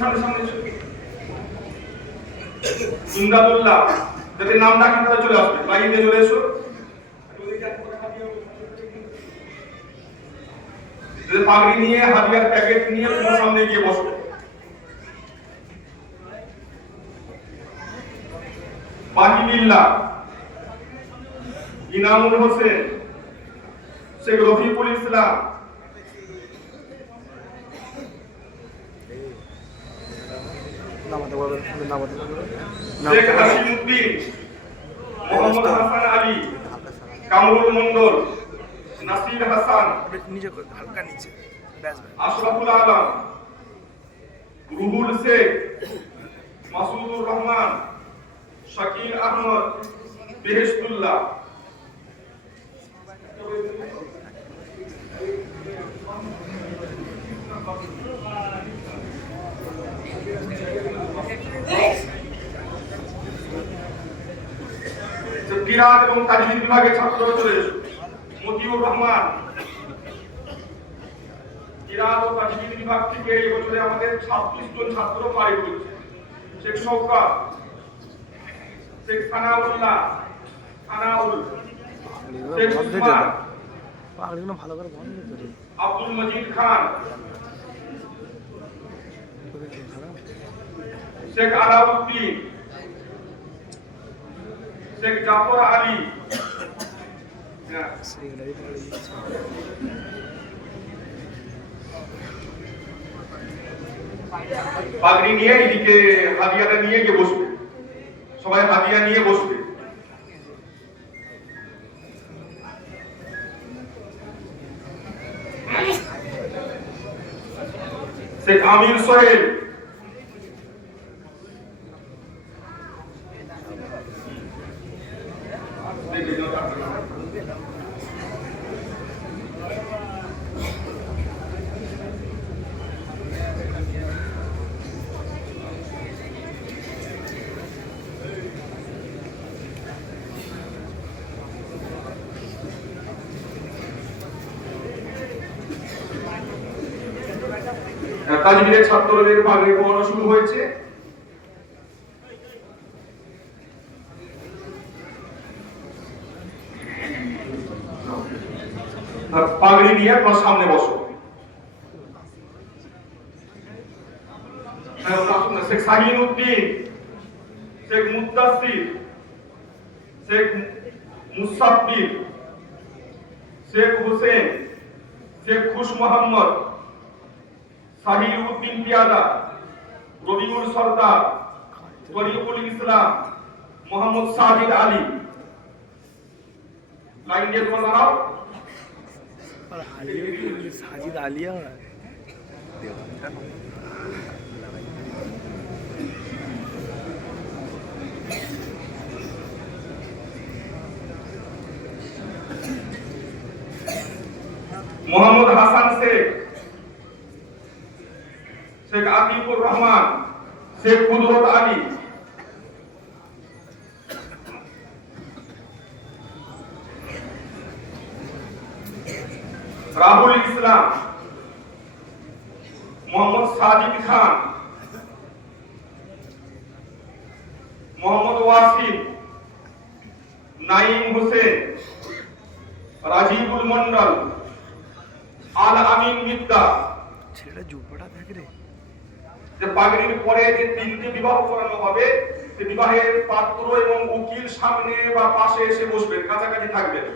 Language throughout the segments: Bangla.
সামনে ইমদাদুল্লাহ, যাদের নাম ডাকি তারা চলে আসবে, বাইরে চলে এসো। পাগড়ি নিয়ে হাতিয়ার প্যাকেট নিয়ে তোমার সামনে গিয়ে বসবে। বাহিবিল্লাহ, ইনামুল হোসেন, শেখ রফিকুল ইসলাম, শেখ হাসিমউদ্দিন, মোহাম্মদ হাসান আলী, কামরুল মন্ডল, নাসির হাসান, আশরাফুল আলম, রুহুল শেখ, মাসুদুর রহমান, শাকিল আহমদ, বেহেশতুল্লাহ। কিরাত এবং তাজবিদ বিভাগের ছাত্ররা চলে এসো। মতিউর রহমান, কিরাত ও তাজবিদ বিভাগ থেকে এই বছরে আমাদের 26 জন ছাত্র পাশ করেছে। শেখ শওকত, শেখ সানাউল্লাহ, সানাউল, শেখ উসমান, পাগড়িগুলো ভালো করে বন্ধ করে, আব্দুল মজিদ খান, শেখ আলাউদ্দিন, শেখ জাফর আলী, পাগড়ি নিয়ে এদিকে হাদিয়াটা নিয়ে গিয়ে বসবে, সবাই হাদিয়া নিয়ে বসবে। শেখ আমির সোহেল, তাজবিদের ছাত্রদের পাগড়ি পরানো শুরু হয়েছে। পাগড়ি নিয়ে আপনার সামনে বসো। শেখ শাহিনউদ্দিন, শেখ মুদ্দাসির, শেখ মুসাব্বির, শেখ হোসেন, শেখ খুশ মোহাম্মদ, সাহিউদ্দিন পিয়াদা, রবিউল সরদার, তরিকুল ইসলাম, মোহাম্মদ সাজিদ আলী। লাইন দিয়ে তোমরা দাঁড়াও। সাজিদ আলিয়া মোহাম্মদ হাসান শেখ, শেখ আতিকুর রহমান, শেখ কুদরত আলী, রাহুল ইসলাম, মোহাম্মদ সাজিদ খান, মোহাম্মদ ওয়াসিম, নাইম হোসেন, রাজিবুল মন্ডল, আল আমিন মিদ্দা। ছেলেটা জুপাটা থাকে রে। যে পাগড়ির পরে যে তিনটে বিবাহ করানো হবে, সে বিবাহের পাত্র এবং উকিল সামনে বা পাশে এসে বসবেন, কাছাকাছি থাকবেন।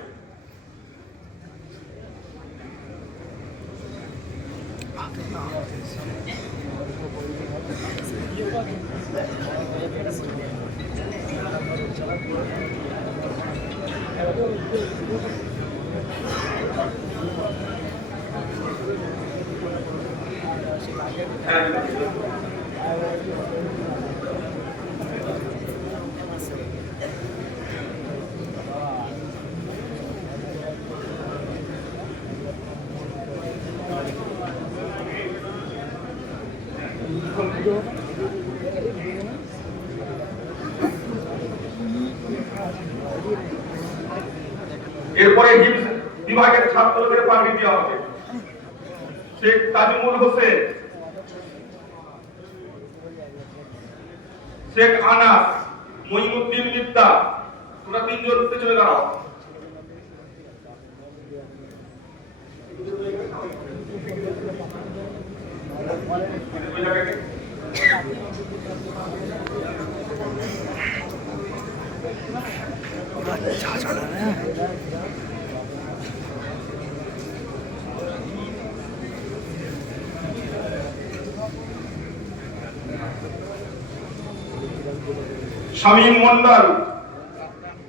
এরপরে হিফজ বিভাগের ছাত্রদের পাগড়ি দেওয়া হবে। শেখ তাজমুল হোসেন, শেখ আনাস, মঈনুদ্দিন মিদ্দা, তোমরা তিনজন পেছনে দাঁড়াও। ওই জায়গায় अच्छा चढ़ा है। শামীম মন্ডল,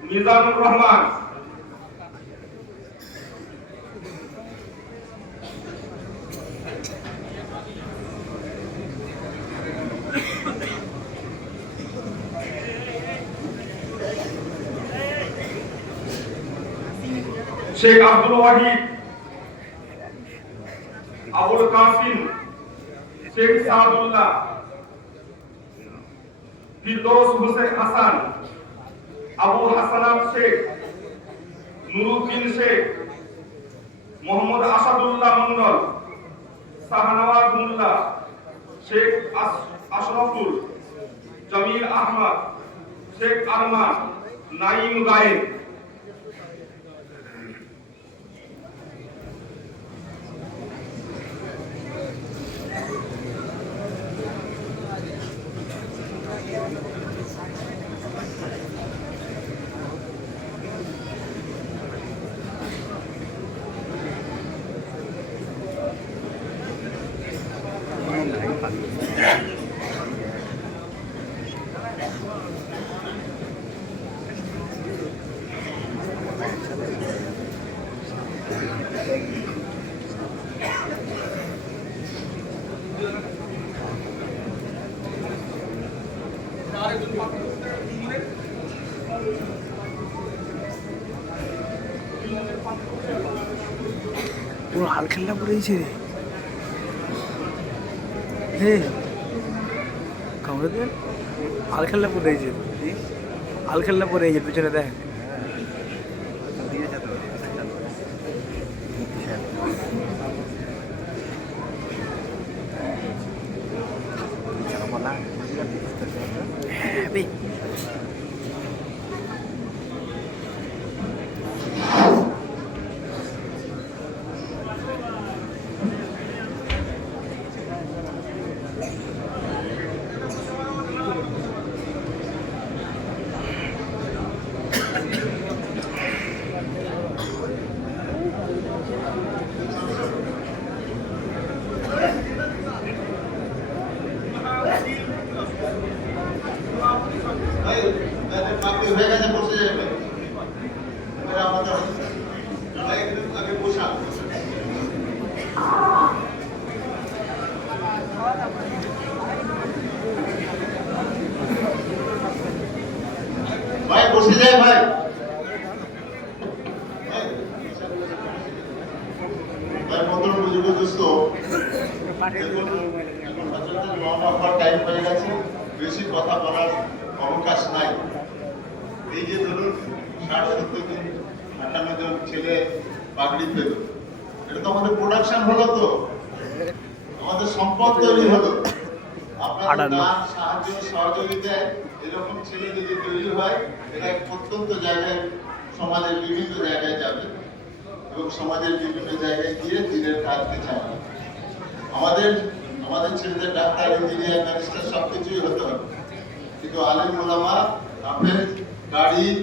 মিজানুর রহমান, শেখ আব্দুল ওয়াহিদ, আবুল কাসিম, শেখ সাদুল্লাহ, ফিরদৌস হোসেন হাসান, আবু হাসানাত শেখ, নুরুদ্দিন শেখ, মোহাম্মদ আসাদুল্লাহ মন্ডল, শাহনওয়াজ মোল্লা, শেখ আশরাফুল, জামিল আহমদ, শেখ আরমান, নাইম গায়েন। পুরো হাল খেলনা পড়েছে রে। হে কামড়ে দে, হাল খেলনা পড়েছে, হাল খেলনা পড়েছে পিছনে দেখ। হ্যাঁ বে ভাই বসে যায় ভাই। ভাই বন্ধুরা বুঝবো দোস্ত, টাইম হয়ে গেছে, বেশি কথা বলার অবকাশ নাই। এই যে ধরুন 60-70 জন 58 জন ছেলে পাগড়ি পেল, এটা তো আমাদের প্রোডাকশন হলো, তো আমাদের সম্পদ তৈরি হলো। আপনাদের দান, সাহায্য, সহযোগিতায় এরকম ছেলে যদি তৈরি হয়, এটা প্রত্যন্ত জায়গায়, সমাজের বিভিন্ন জায়গায় যাবে এবং সমাজের বিভিন্ন জায়গায় গিয়ে দিনের কাজকে চালাবে। আমাদের ছেলেদের ডাক্তার, ইঞ্জিনিয়ার, ব্যারিস্টার সবকিছুই হতে হবে, কিন্তু আলেম ওলামা, হাফেজ, গাড়ি